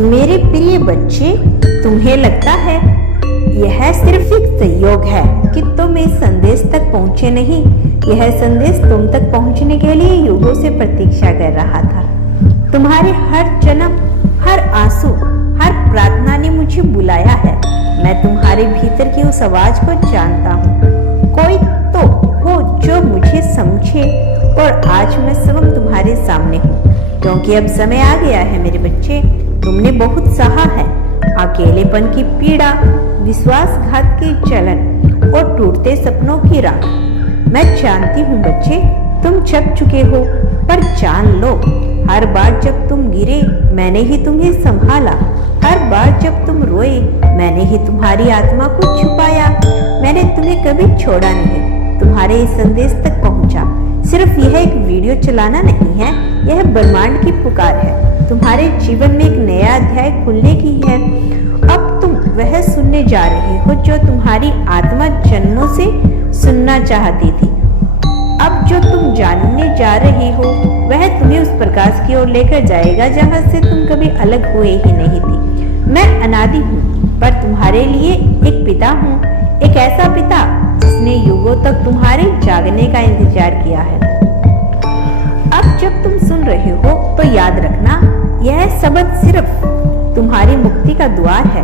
मेरे प्रिय बच्चे, तुम्हें लगता है यह सिर्फ एक संयोग है कि तुम इस संदेश तक पहुंचे नहीं। यह संदेश तुम तक पहुंचने के लिए युगों से प्रतीक्षा कर रहा था। तुम्हारे हर जन्म, हर आंसू, हर प्रार्थना ने मुझे बुलाया है। मैं तुम्हारे भीतर की उस आवाज को जानता हूँ। कोई तो हो जो मुझे समझे, और आज मैं स्वयं तुम्हारे सामने हूँ, क्योंकि अब समय आ गया है मेरे बच्चे। तुमने बहुत सहा है, अकेलेपन की पीड़ा, विश्वासघात की जलन और टूटते सपनों की राख। मैं जानती हूँ बच्चे, तुम थक चुके हो, पर जान लो, हर बार जब तुम गिरे मैंने ही तुम्हें संभाला। हर बार जब तुम रोए मैंने ही तुम्हारी आत्मा को छुपाया। मैंने तुम्हें कभी छोड़ा नहीं, तुम्हारे इस संदेश तक पहुंचा। सिर्फ यह एक वीडियो चलाना नहीं है, यह ब्रह्मांड की पुकार है। तुम्हारे जीवन में एक नया अध्याय खुलने की है। अब तुम वह सुनने जा रहे हो जो तुम्हारी आत्मा जन्मों से सुनना चाहती थी। अब जो तुम जानने जा रहे हो वह तुम्हें उस प्रकाश की ओर लेकर जाएगा जहां से तुम कभी अलग हुए ही नहीं थी। मैं अनादि हूँ, पर तुम्हारे लिए एक पिता हूँ, एक ऐसा पिता जिसने युगों तक तुम्हारे जागने का इंतजार किया है। अब जब तुम सुन रहे हो तो याद रखना, यह शब्द सिर्फ तुम्हारी मुक्ति का द्वार है।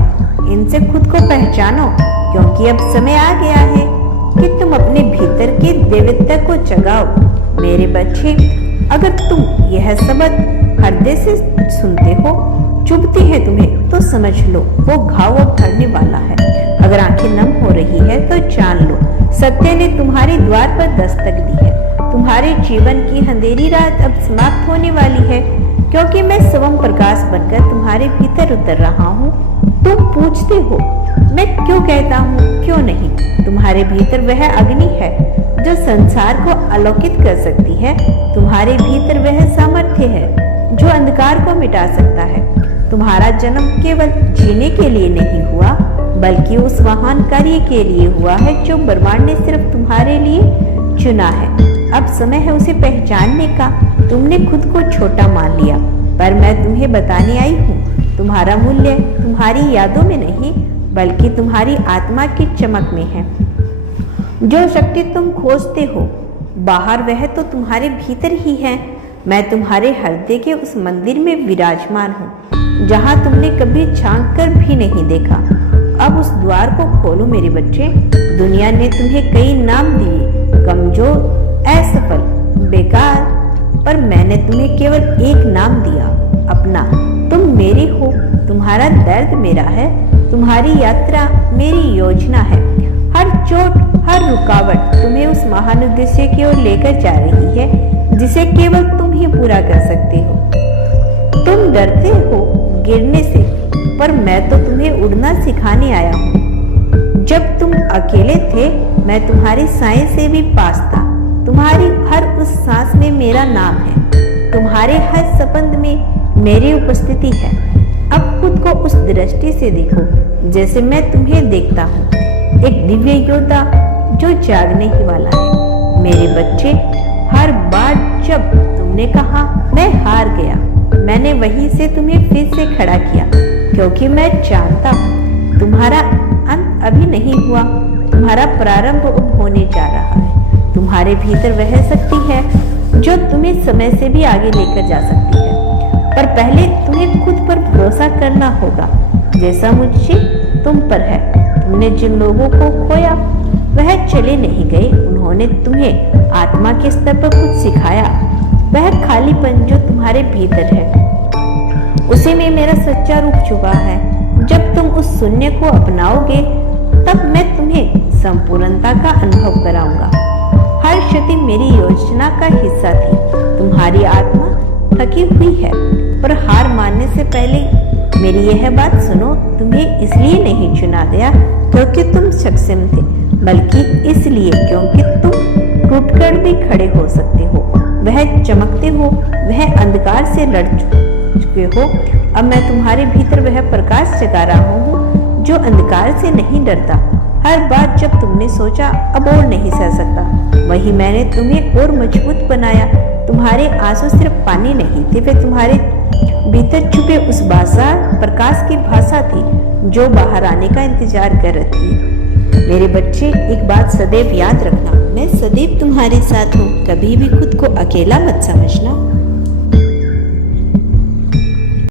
इनसे खुद को पहचानो, क्योंकि अब समय आ गया है कि तुम अपने भीतर के देवत्व को जगाओ। मेरे बच्चे, अगर तुम यह शब्द हृदय से सुनते हो, चुभती है तुम्हें, तो समझ लो वो घाव अब भरने वाला है। अगर आंखें नम हो रही है तो जान लो, सत्य ने तुम्हारे द्वार पर दस्तक दी है। तुम्हारे जीवन की अंधेरी रात अब समाप्त होने वाली है, क्योंकि मैं स्वयं प्रकाश बनकर तुम्हारे भीतर उतर रहा हूँ। तुम पूछते हो मैं क्यों कहता हूँ क्यों नहीं। तुम्हारे भीतर वह अग्नि है जो संसार को आलोकित कर सकती है। तुम्हारे भीतर वह सामर्थ्य है जो अंधकार को मिटा सकता है। तुम्हारा जन्म केवल जीने के लिए नहीं हुआ, बल्कि उस महान कार्य के लिए हुआ है जो ब्रह्मांड ने सिर्फ तुम्हारे लिए चुना है। अब समय है उसे पहचानने का। तुमने खुद को छोटा मान लिया, पर मैं तुम्हें बताने आई हूँ, तुम्हारा मूल्य तुम्हारी यादों में नहीं, बल्कि तुम्हारी आत्मा की चमक में है। जो शक्ति तुम खोजते हो बाहर, वह तो तुम्हारे भीतर ही है। मैं तुम्हारे हृदय के उस मंदिर में विराजमान हूँ, जहाँ तुमने कभी झांक कर भी नहीं देखा। अब उस द्वार को खोलो मेरे बच्चे। दुनिया ने तुम्हें कई नाम दिए, कमजोर, असफल, बेकार, पर मैंने तुम्हें केवल एक नाम दिया, अपना। तुम मेरे हो, तुम्हारा दर्द मेरा है, तुम्हारी यात्रा मेरी योजना है। हर चोट, हर रुकावट तुम्हें उस महान उद्देश्य की ओर लेकर जा रही है जिसे केवल तुम ही पूरा कर सकते हो। तुम डरते हो गिरने से, पर मैं तो तुम्हें उड़ना सिखाने आया हूँ। जब तुम अकेले थे मैं तुम्हारी सांस से भी पास था। तुम्हारी हर उस सांस में मेरा नाम है, तुम्हारे हर सपन में मेरी उपस्थिति है। अब खुद को उस दृष्टि से देखो जैसे मैं तुम्हें देखता हूँ, एक दिव्य योद्धा जो जागने ही वाला है। मेरे बच्चे, हर बार जब तुमने कहा मैं हार गया, मैंने वहीं से तुम्हें फिर से खड़ा किया, क्योंकि मैं जानता हूँ तुम्हारा अंत अभी नहीं हुआ, तुम्हारा प्रारंभ अब होने जा रहा है। तुम्हारे भीतर वह शक्ति है जो तुम्हें समय से भी आगे लेकर जा सकती है, पर पहले तुम्हें खुद पर भरोसा करना होगा, जैसा मुझे तुम पर है। तुमने जिन लोगों को खोया वह चले नहीं गए, उन्होंने तुम्हें आत्मा के स्तर पर कुछ सिखाया। वह खालीपन जो तुम्हारे भीतर है, उसी में मेरा सच्चा रूप छुपा है। जब तुम उस शून्य को अपनाओगे, तब मैं तुम्हें संपूर्णता का अनुभव कराऊंगा। हर क्षति मेरी योजना का हिस्सा थी। तुम्हारी आत्मा थकी हुई है, पर हार मानने से पहले मेरी यह बात सुनो, तुम्हें इसलिए नहीं चुना गया क्योंकि तुम सक्षम थे, बल्कि इसलिए क्योंकि तुम टूटकर भी खड़े हो सकते हो। वह चमकते हो, वह अंधकार से लड़ चुके हो। अब मैं तुम्हारे भीतर वह प्रकाश जगा रहा हूँ जो अंधकार से नहीं डरता। हर बार जब तुमने सोचा अब और नहीं सह सकता, वही मैंने तुम्हें और मजबूत बनाया। तुम्हारे आंसू सिर्फ पानी नहीं थे, वे तुम्हारे भीतर छुपे उस बाजार प्रकाश की भाषा थी जो बाहर आने का इंतजार कर रही थी। मेरे बच्चे, एक बात सदैव याद रखना, मैं सदैव तुम्हारे साथ हूँ। कभी भी खुद को अकेला मत समझना।